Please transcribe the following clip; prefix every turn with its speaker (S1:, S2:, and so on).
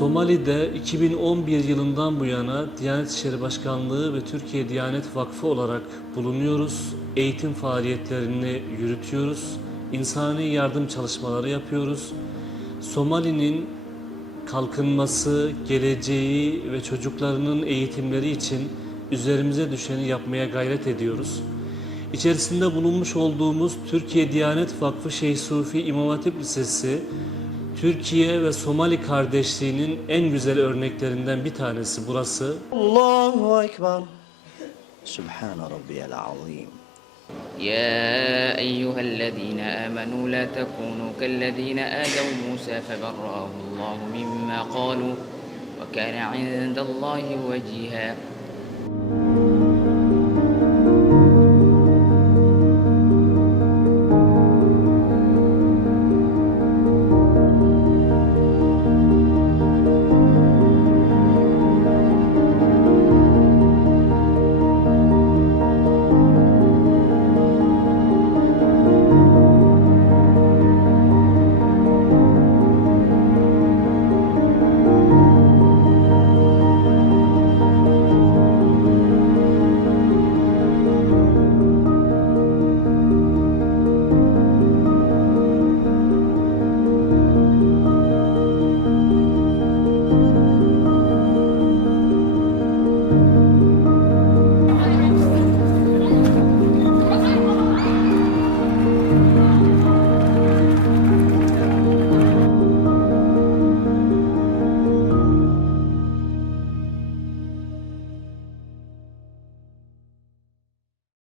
S1: Somali'de 2011 yılından bu yana Diyanet İşleri Başkanlığı ve Türkiye Diyanet Vakfı olarak bulunuyoruz. Eğitim faaliyetlerini yürütüyoruz. İnsani yardım çalışmaları yapıyoruz. Somali'nin kalkınması, geleceği ve çocuklarının eğitimleri için üzerimize düşeni yapmaya gayret ediyoruz. İçerisinde bulunmuş olduğumuz Türkiye Diyanet Vakfı Şeyh Sufi İmam Hatip Lisesi, Türkiye ve Somali kardeşliğinin en güzel örneklerinden bir tanesi burası.
S2: الله أكبر سبحان ربي العظيم
S3: يا أيها الذين آمنوا لا تكونوا كالذين آذوا موسى فبرأه الله مما قالوا وكان عند الله وجيها